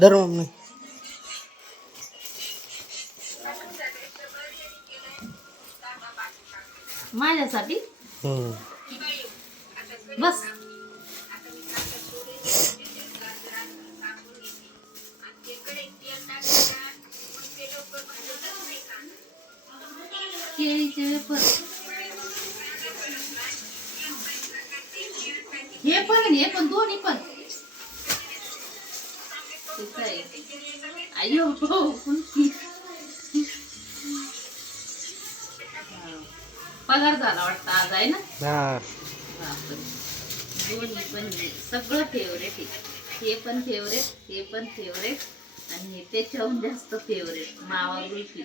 धर्म नाही माझ्यासाठी बस केळीचे वेफर हे पण दोन्ही पण अयो पगार झाला वाटतं आज आहे ना. दोन्ही पण सगळं फेवरेट आहे. हे पण फेवरेट, हे पण फेवरेट आणि त्याच्याहून जास्त फेवरेट मावा गुल्फी.